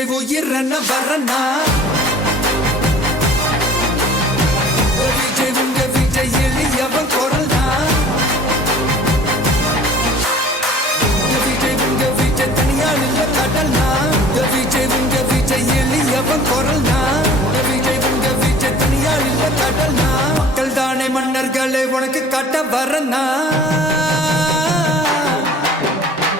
விஜய் உயிரன வரனா விஜய் உங்க விஜய் எளியவன் குரல்னா விஜய் உங்க விஜய் தனியால் இல்ல கடல்னா விஜய் உங்க விஜய் எளியவன் குரல்னா விஜய் உங்க விஜய் தனியால் இல்ல கடல்னா மக்கள் தானே மன்னர்களே உனக்கு காட்ட வரனா